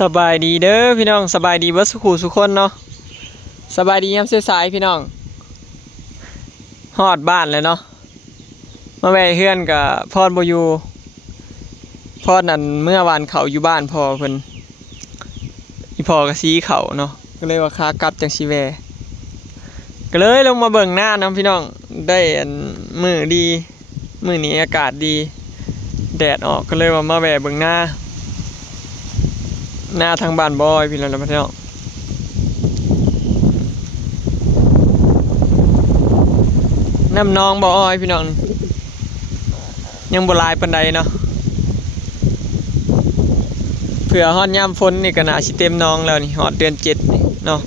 สบายดีเด้อพี่น้องสบายดีเบิดสุขุสุขคนเนาะสบายดียามสายๆพี่น้องฮอดบ้านเลยเนาะมาแวะเฮือนกับพอดบ่อยู่พอดนั่นเมื่อวานเขาอยู่บ้านพ่อเพิ่นอีพ่อก็ซีเขาเนาะก็เลยว่าขากลับจังสิแวะก็เลยลงมาเบิ่งหน้านํพี่น้องได้อันมื้อดีมื้อนี้อากาศดีแดดออกก็เลยว่ามาแวะเบิ่งหน้าทางบ้านบอยพี่น้องพี่น้องน้ำนองบอยพี่น้องยังบ่หลายปานใดเนาะเผื่อฮอดยามฝนนี่ก็น่าสิเต็มนองแล้วนี่ฮอดเดือน7นี่เนาะ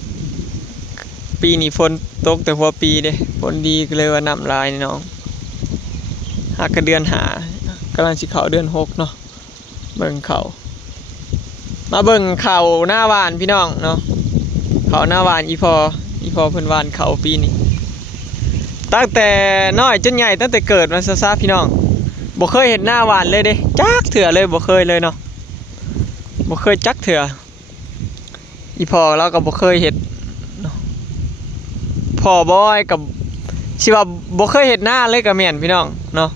ปีนี้ฝนตกแต่หัวปีเด้ฝนดีก็เลยว่าน้ำหลายนี่น้องหากก็เดือน5กำลังสิเข้าเดือน6เนาะเบิ่งเขามาเบิ่งเขาหน้าหวานพี่น้องเนาะเขาหน้าหวานอีพอเพิ่นหวานเขาปีนี้ตั้งแต่น้อยจนใหญ่ตั้งแต่เกิดมาซะพี่น้องบ่เคยเห็นหน้าหวานเลยเด้จักเถื่อเลยบ่เคยเลยเนาะบ่เคยจักเถื่ออีพอเราก็บ่เคยเห็นพ่อบอยกับสิว่าบ่เคยเห็นหน้าเลยก็แม่นพี่น้องเนาะ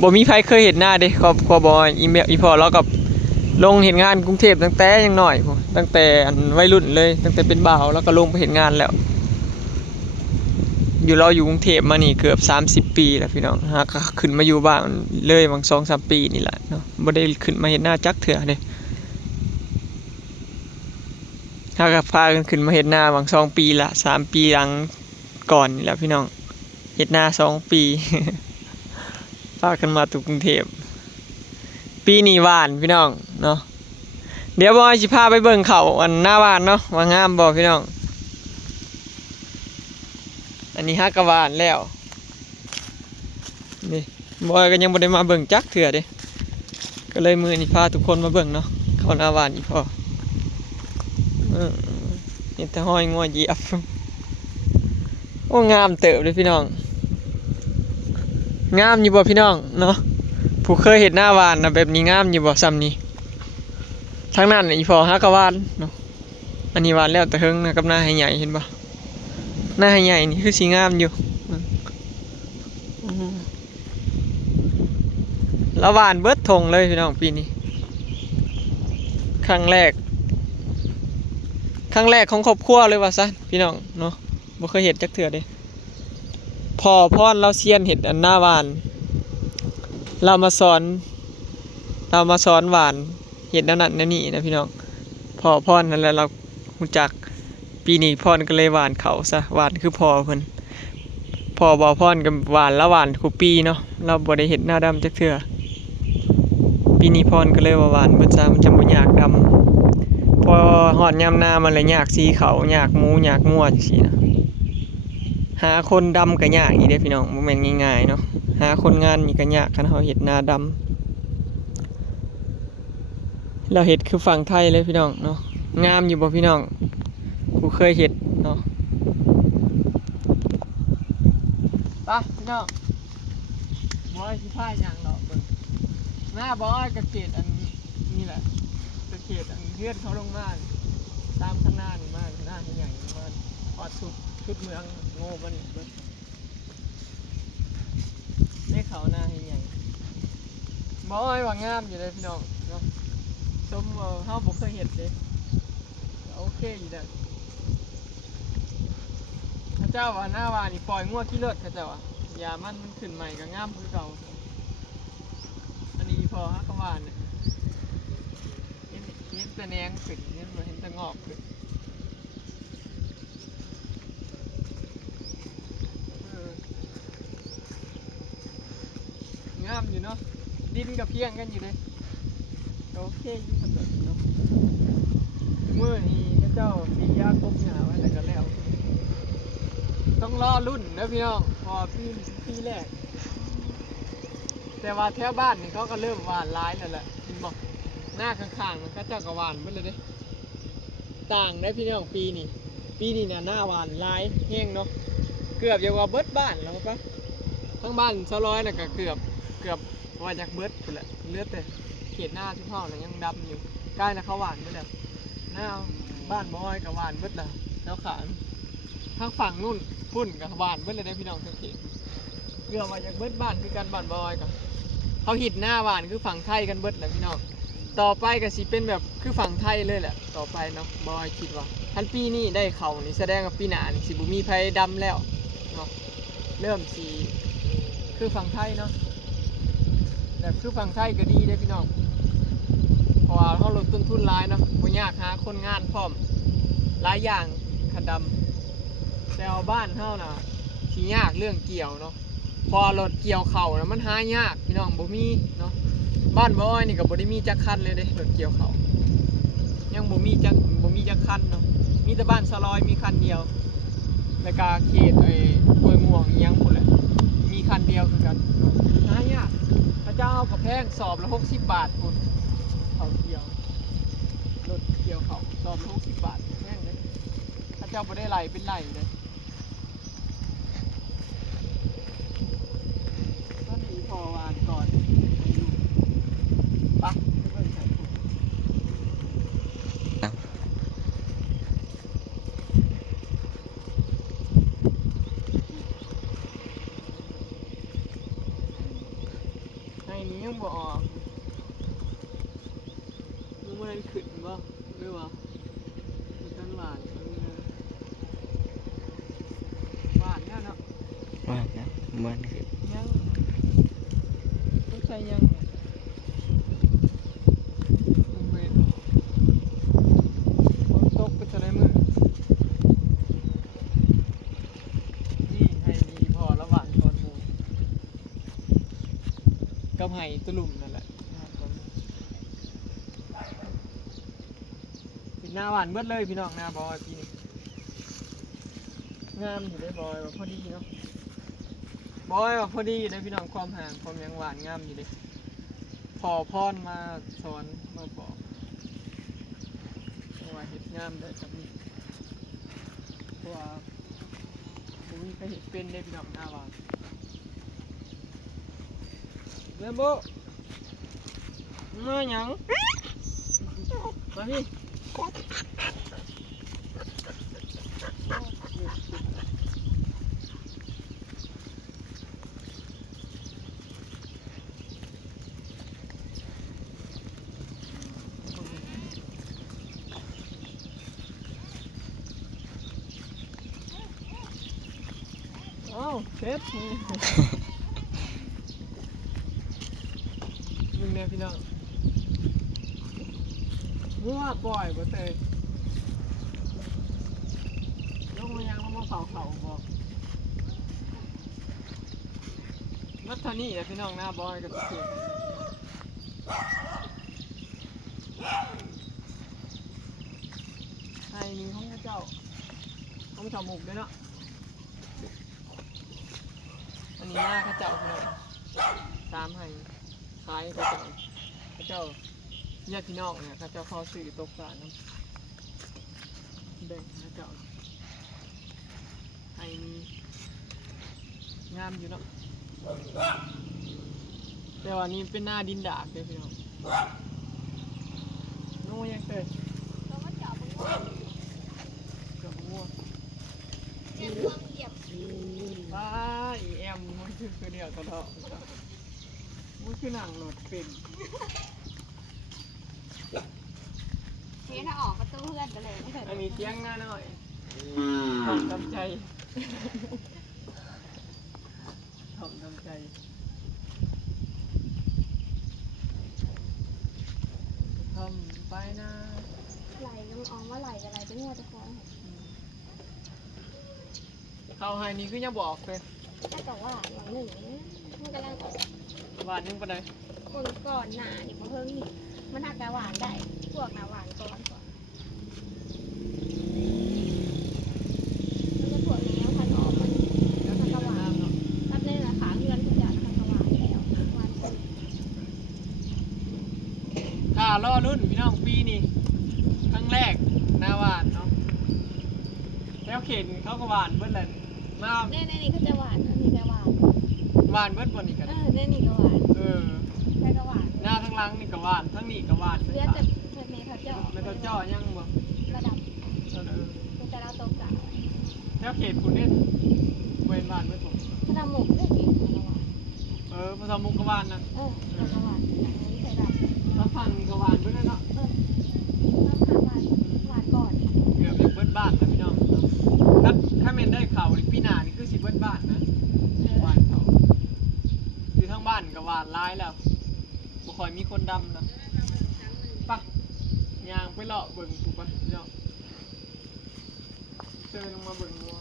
บ่มีใครเคยเห็นหน้าเด้ครอบครัวบอยอีพอเรากับลงเห็นงานกรุงเทพตั้งแต่ยังน้อยตั้งแต่อันวัยรุ่นเลยตั้งแต่เป็นบ่าวแล้วก็ลงไปเห็นงานแล้วเราอยู่กรุงเทพมานี่เกือบ30 ปีแล้วพี่น้องฮะก็ขึ้นมาอยู่บ้านเลยบาง2-3 ปีนี่แหละเนาะบ่ได้ขึ้นมาเห็นหน้าจักเถื่อเด้ถ้าก็พากันขึ้นมาเห็นหน้าบาง2 ปีละ3 ปีหลังก่อนนี่แหละพี่น้องเห็นหน้า2 ปี พากันมาตุกรุงเทพปีนี้หวานพี่น้องเนาะเดี๋ยวบอยสิพาไปเบิ่งเขาอันหน้าหวานเนาะว่างามบ่พี่น้องอันนี้ฮักกะหวานแล้วนี่บอยก็ยังบ่ได้มาเบิ่งจักเถื่อเด้ก็เลยมื้อนี้พาทุกคนมาเบิ่งเนาะเขาหน้าหวานอีกพอเห็นแต่ห้อยงัวเหยียบโอ้งามเติบเลยพี่น้องงามอยู่บ่พี่น้องเนาะผู้เคยเห็นหน้าหวานนะแบบนี้งามอยู่บ่ซ้ำนี้ทั้งนั้นอีพอฮักกะหวานเนาะอันนี้หวานแล้วแต่เฮิงนะกับหน้าให้ใหญ่เห็นบ่หน้าให้ใหญ่นี่คือสีงามอยู่ละหวานเบิดทงเลยพี่น้องปีนี้ครั้งแรกของครอบครัวเลยว่าซะพี่น้องเนาะบ่เคยเห็นจักเทื่อเด้พ่อพรเราเซียนเห็ดอันหน้าหวานเรามาสอนหวานเห็ดนั่นนี่นะพี่น้องพ่อพรนั่นแหละเรารู้จักปีนี้พรก็เลยหวานเขาซะหวานคือพ่อเพิ่นพ่อบ่พรกับหวานละหวานทุกปีเนาะเราบ่ได้เห็ดหน้าดำจักเทื่อปีนี้พรก็เลยว่าหวานเบิดซะมันจะบ่ยากดำพอฮอดยามหน้ามันเลยยากสีเขายากหมูยากงัวจังซี่นะหาคนดำก็ยากอีเด้พี่น้องบ่แม่นง่ายๆเนาะหาคนงานนี่ก็ยากคันเฮาเฮ็ดหน้าดำเราเฮ็ดคือฝั่งไทยเลยพี่น้องเนาะงามอยู่บ่พี่น้องกูเคยเฮ็ดเนาะไปพี่น้องบอยสิพาย่างเนาะเบิ่งหน้าบอยกระเกตอันนี่แหละกระเกตอันเฮือนเขาลงมาตามข้างหน้านี่มาหน้าใหญ่ๆมาฮอดชุดเมืองโง่มันเบิดได้เขาหน้าให้ใหญ่บอยว่างามอยู่เลยพี่น้องเนาะชมเฮาบ่เคยเห็นเด้โอเคอยู่เด้อข้าเจ้าว่าหน้าว่านี่ปล่อยงัวขี้เลิศข้าเจ้าว่ายามันขึ้นใหม่ก็งามคือเก่าอันนี้พอฮักกะหวานเนี่ยเห็นแต่แหนงขึ้นเห็นแต่งอกขึ้นงามอยู่เนาะดินกับเพียงกันอยู่เลยโอเคอยู่สำหรับเนาะมื้อนี้เจ้าสียากบหญ้าไว้แล้วก็แล้วต้องรอรุ่นนะพี่น้องพอปีแรกแต่ว่าแถวบ้านนี่เขาก็เริ่มหวานร้ายแล้วแหละเห็นบอกหน้าข้างๆมันก็เจ้าก็หวานหมดเลยเด้ต่างได้พี่น้องปีนี้เนี่ยหน้าหวานร้ายแห้งเนาะเกือบจะว่าเบิดบ้านแล้วปะทั้งบ้าน200น่ะก็เกือบว่าจากเบิดพุ่นแหละเหลือแต่เขตหน้าที่พ่อน่ะยังดำอยู่ ใกล้นะเขาหวานเบิดแล้วหน้าบ้านบอยกับหวานเบิดแล้วแล้วขานทางฝั่งนู่นพุ่นกับหวานเบิดเลยได้พี่น้องทั้งเขตเกือบว่าอยากเบิดบ้านคือกันบ้านบอยกับเขาหิดหน้าหวานคือฝั่งไทยกันเบิดแหละพี่น้องต่อไปก็สิเป็นแบบคือฝั่งไทยเลยแหละต่อไปเนาะบอยคิดว่าทันปีนี้ได้เขานี่แสดงว่าปีหน้านี่สิบุมีไผดำแล้วเนาะเริ่มสีคือฝั่งไทยเนาะแบบคือฝั่งไทยก็ดีได้พี่น้องเพราะว่าเขาลดต้นทุนหลายเนาะบ่ยากหาคนงานพร้อมหลายอย่างขัดดำแต่เอาบ้านเฮาน่ะสิยากเรื่องเกี่ยวเนาะพอรถเกี่ยวเข่านะมันหายากพี่น้องบ่มีเนาะบ้านบ่อ้อยนี่ก็บ่ได้มีจักคันเลยเด้รถเกี่ยวเข่ายังบ่มีจักคันเนาะมีแต่บ้านสลอยมีคันเดียวแล้วก็เขตไอ้ห้วยม่วงอีหยังพุ่นแหละมีคันเดียวคือกันเนาะหายากพระเจ้าก็แพงสอบละ60 บาทพุ่นเขาเกี่ยวรถเกี่ยวเขาสอบละ60 บาทแพงเลยพระเจ้าบ่ได้ไหลเป็นไหลเลยก็หนีพอวานก่อนปะไม่ค่อยใส่ถุงให้นี้ยังบ่ออกรู้ว่ามันขึ้นบ่หรือว่ามีกันหวานหวานเนี่ยเนาะ ว่านะมันคือ ยังต้องใช้ยังเวทฝนตกไปจะได้มือนี่ให้ดีพอระหว่างตอนหมูกับไห้ตะลุ่มนั่นแหละปิดหน้าหวานเบิดเลยพี่น้องหน้าบอยปีนี้งามอยู่ได้บอยว่าพอดีเนาะบอยว่าพอดีอยู่ได้พี่น้องความห่างความยังหวานงามอยู่เด้พอพรมาสอนมาบอกว่าเห็ดงามได้ครับนี่เพราะว่าผมมีใครเห็ดเป็นได้พี่น้องหน้าหวานเริ่มโบมาหยังมาพี่เอ้าเชฟนี่มึงเนี่ยพี่น้องมั่วปล่อยบ่เตยลงมายังมาเผาเขาบอกมัดเท่านี้แหละพี่น้องหน้าบอยกับสุดไอ้นี่ของเจ้าของชาวหมกด้วยเนาะอันนี้หน้าข้าเจ้าพี่น้องตามให้ขายข้าเจ้าญาติพี่น้องเนี่ยข้าเจ้าเขาซื้อตกปลาน้ำแบ่งข้าเจ้าไอ้นี่งามอยู่เนาะแต่ว่านี้เป็นหน้าดินดากเลยพี่น้องโน้ยังเตย เราก็จับมัน เกือบมั่ว เรียบร้อยเหยียบ ป้าอีแอมมันคือเดียวตลอดมันคือหนังโหลดเป็น เฮ้ยถ้าออกประตูเพื่อนไปเลยไม่เคย อันนี้เตี้ยงหน้าหน่อยทำตามใจทำตามใจทำไปนะ ไหลน้ำอองว่าไหลอะไรเป็นหัวจะคล้อง เขาให้นี่คือยังบอกเลย ถ้าแต่ว่าอย่างหนึ่งมันกำลัง หวานยังปะเลย คนก่อนหนาเนี่ยมาเพิ่งนี่มันหักแต่หวานได้พวกหนาหวานก่อนก่อนมันจะพวกนี้พันออกมัน แล้วมีน้ำเนาะ รับได้ราคาเงินทุกอย่างพันหวานแล้วหวานสุด ถ้ารอรุ่นพี่น้องปีนี้ครั้งแรกหน้าหวานเนาะแล้วเข็นเขาก็หวานเบิ้ลเลยมา เนี่ยนี่ก็จะหวานอันนี้จะหวาน หวานเบิ้ลบนอีกกัน เนี่ยนี่ก็หวาน เออ แค่ก็หวาน หน้าทั้งหลังนี่ก็หวานทั้งนี้ก็หวาน เลือดแต่เลือดเมย์เธอ เจาะ แล้วก็เจาะยังบ่ ระดับ เออ แต่เราตกจาก แล้วเขตคุณเนี่ยเว้นบ้านไว้ผม ระดับหมกได้เก่งระหว่าง ภาษามุกกวานนะ ระหว่างจากนี้ใส่ดับ แล้วฟังกวานด้วยนะเนาะ ต้องหาหวานก่อน เกือบจะเบิดบ้านนะพี่น้องถ้าเมนได้เข่านี่พี่นานี่คือสิเบิดบ้านนะวานเขาอยู่ทั้งบ้านกับวานร้ายแล้วบ่ค่อยมีคนดำนะปะยางไปเลาะเบิ่งถูกปะพี่น้องเชิญลงมาเบิ่งวัว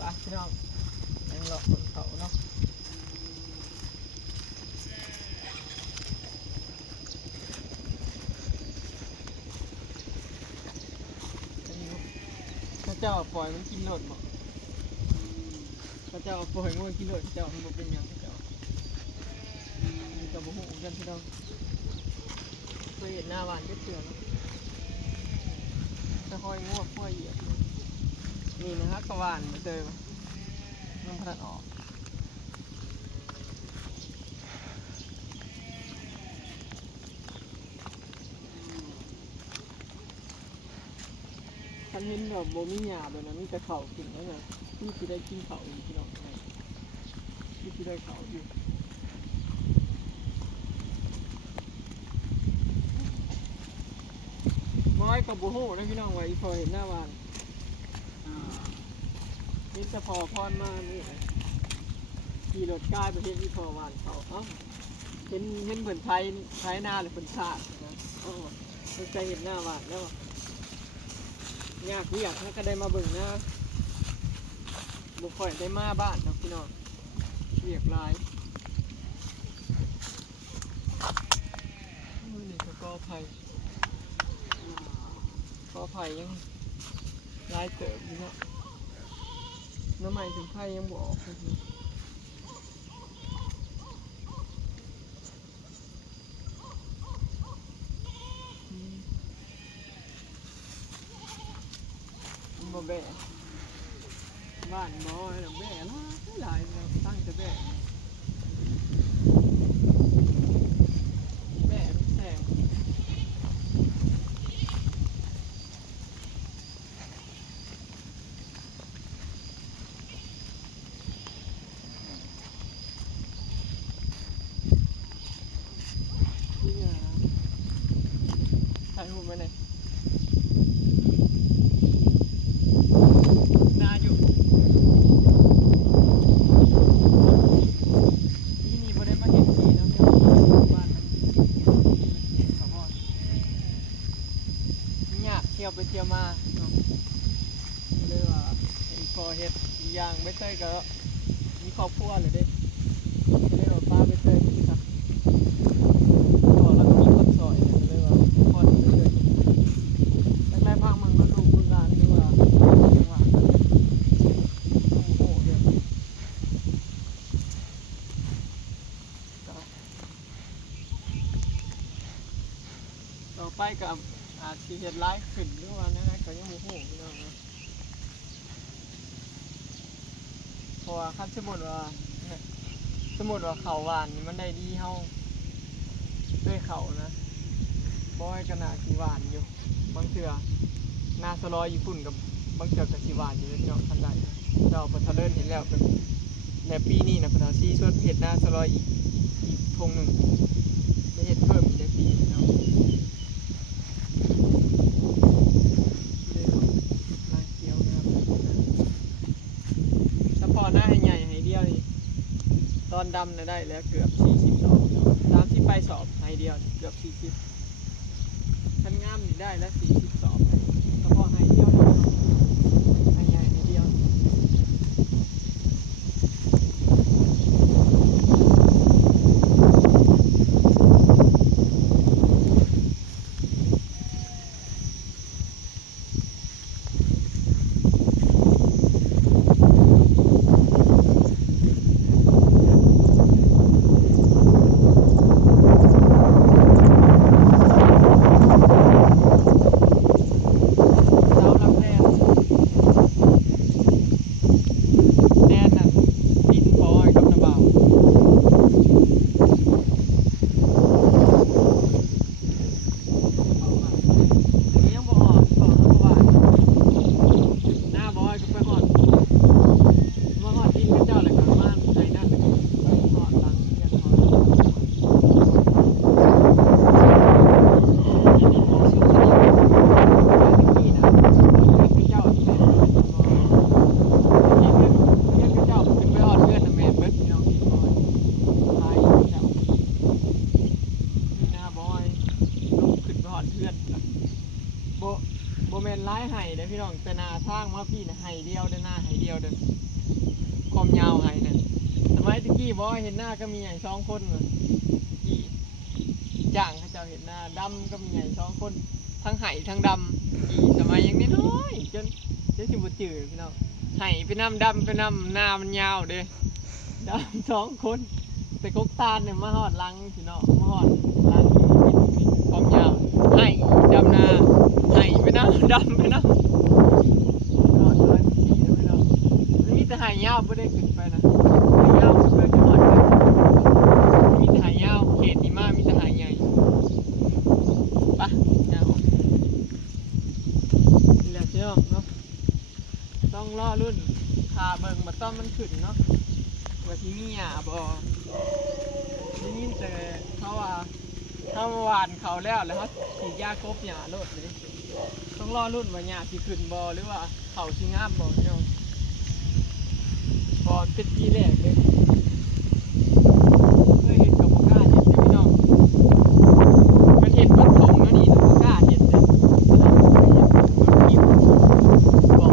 ปะพี่น้องยังเลาะบนเขาเนาะพระเจ้าปล่อยมันกินโลดบ่พระเจ้าปล่อยมันกินโลดพระเจ้ามันบ่เป็นหยังพระเจ้ามีแต่บ่ฮู้กันพี่น้องเคยเห็นหน้าบ้านก็เตือนเนาะจะคอยงวกคอยเหยียบนี่นะฮะกวานมาเจอมันพัดออกฉันเห็นแบบโบมีหยาแบบนั้นมีแต่เข่ากินแล้วไงนี่คือได้กินเข่าอยู่พี่น้องนี่คือได้เข่าอยู่ม้อยกับโบโหนะพี่น้องไว้พอเห็นหน้าวานนี่จะพอพรมานี่ขี่รถกายประเทศที่พอวานเขาเอ้าเห็นเหมือนไทยหน้าหรือเป็นชาตินะอ๋อไม่เคยเห็นหน้าวานแล้วยากที่อยากให้ก็ได้มาเบิ่งนะบุคคลได้มาบ้านนะพี่น้องเรียบร้อยนี่ก็ไผ่ก็ไผ่ยังลายเติบอยู่เนาะน้ำใหม่ถึงไผ่ยังบอกบ่แบะบ้านบ่ให้ดอกแบะหลายตั้งแต่แบะแบะแสงนี่ไงถ่ายรูปไว้เลยนาอยู่ที่นี่บ่ได้มาเห็นทีแล้วเนี่ยบ้านมันเขาบอกยากเที่ยวไปเที่ยวมาเนาะเลยว่าไอ้พอเฮ็ดอีกอย่างไม่ใช่ก็มีครอบครัวเลยเด้เลยว่าป้าไปเจอที่ครับพอแล้วก็มีคนซอยเลยว่าพอไปเลยแรกๆพังมันก็ดูคุณร้านด้วยว่าจังหวะนั้นโอ้โหเดี๋ยวต่อไปกับอาจสิเฮ็ดไลฟ์ขึ้นหรือว่านะก็ยังบ่ฮู้พี่น้องเนาะเพราะว่าคันสมมุติว่าข้าวหวานนี่มันได้ดีเฮาด้วยข้าวนะบ่ให้ขนาดสิหวานอยู่บางเทื่อนาสลอยญี่ปุ่นกับบางเทื่อก็สิหวานอยู่เนาะคันใดเจ้าพัทเลินเห็นแล้วเป็นในปีนี้นะพัทซีชวนเฮ็ดนาสลอยอีกทงหนึงได้เฮ็ดเพิ่มอีกในปีนี้เนาะนางเขียวนะครับถ้าพอหน้าให้ใหญ่ให้เดียวนี่ตอนดำน่ะได้แล้วเกือบ40สอบ30ไปสอบให้เดียวนี่เกือบ40คันงามนี่ได้แล้ว40สอบเฉพาะให้เดียวนี่เนาะให้ใหญ่ให้เดียว มาพี่นะไห้เดียวเด้อหน้าไห้เดียวเด้อความยาวไห้เนี่ยสมัยตะกี้บ่เห็นหน้าก็มีใหญ่2คนน่ะตะกี้จ้างเขาเจ้าเห็นหน้าดำก็มีใหญ่2คนทั้งไห้ทั้งดำกี่สมัยยังน้อยๆจนสิบ่จืดพี่น้องไห้ไปนำดำไปนำหน้ามันยาวเด้ดำ2คนแต่กกตาลเนี่ยมาฮอดหลังพี่น้องมาฮอดหลังความยาวไห้ดำนาไห้ไปนำดำไปนำฮอดเลยพี่น้องมีแต่ไห้ยาวบ่ได้ขึ้นไปนะไห้ยาวขึ้นไปที่ฮอดเลยมีแต่ไห้ยาวเขตนี้มามีแต่ไห้ใหญ่ปะยาวนี่แหละพี่น้องเนาะต้องรอรุ่นขาเบิ่งมาต้อมมันขึ้นเนาะว่าที่มีหญ้าบ่ได้ยินแต่เขาว่าถ้าหวานเขาแล้วเขาฉีดยากบหญ้าโลดเลยต้องรอรุ่นว่าหญ้าสิขึ้นบ่หรือว่าเขาสิงามบ่พี่น้องก่อนเป็นปีแรกเลยเคยเห็นกับบ่กล้าเห็นเด้อพี่น้องมันเห็นมันถงแล้วนี่แต่บ่กล้าเห็นเด้อเราเคยเห็นมันกินบอก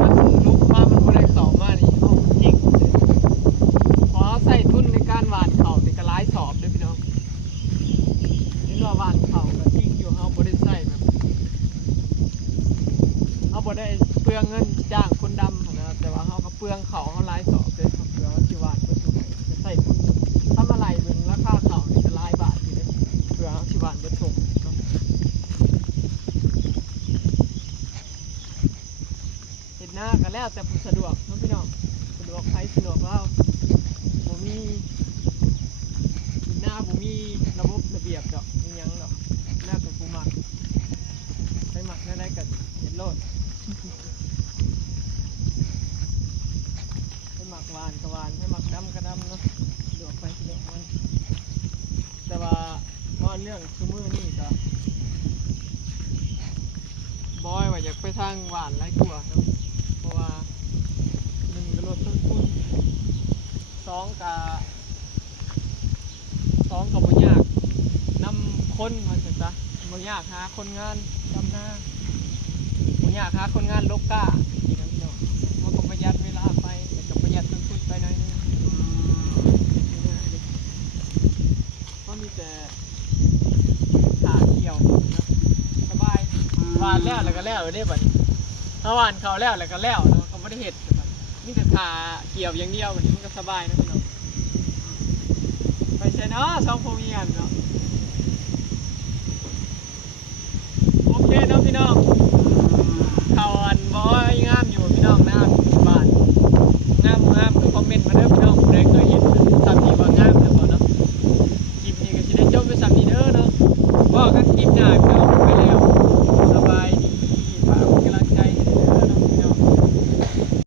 มันลุกมามันบ่ได้เข้ามานี่เอาจริงเลยพอใส่ทุนในการหวานเขานี่ก็หลายสอบเด้อพี่น้องเห็นว่าหวานเขาก็จริงอยู่เฮาบ่ได้ใส่แบบเฮาบ่ได้เปลืองเงินจ้างคนดำหั้นนะแต่ว่าเฮาก็เปลืองเขาเฮาหลายสอบเด้อเพื่อเฮาสิหวานเพิ่นทุกจะใส่ทุนทำอะไรเบิ่งราคาเขานี่ก็หลายบาทอยู่เด้อเพื่อเฮาสิหวานเบิดส่งเนาะเฮ็ดหน้าก็แล้วแต่ผู้สะดวกเนาะพี่น้องสะดวกใครสะดวกเราบ่มีหน้าบ่มีระบบระเบียบดอกมีหยังดอกหน้าเป็นผู้มักใครมักได้ก็เฮ็ดโลดให้หมักหวานก็หวานให้หมักดำก็ดำเนาะสะดวกไปสะดวกมันแต่ว่าเรื่องซุมื้อนี่ก็บ่ว่าอยากไปทางหวานหลายกว่าเนาะเพราะว่า1ก็ลดต้นทุน2ก็บ่ยากนำคนมาซั่นซะบ่ยากหาคนงานดำนาบ่ยากหาคนงานลกกาอีกนะพี่น้องเราก็ประหยัดเวลาไปแต่ก็ประหยัดต้นทุนไปหน่อยนึงเพราะมีแต่ขาเกี่ยวนะสบายหวานแล้วก็แล้วได้บัดถ้าหวานเขาแล้วก็แล้วเนาะเขาบ่ได้เฮ็ดแบบมีแต่ขาเกี่ยวอย่างเดียวบัดนี้มันก็สบายนะพี่น้องไปใช่เนาะ2ผู้มีกันเนาะโอเคเนาะพี่น้องเขาอันบ่งามอยู่พี่น้องนะบ้านงามก็คอมเมนต์มาเด้อพี่น้องผู้ใดเคยเห็น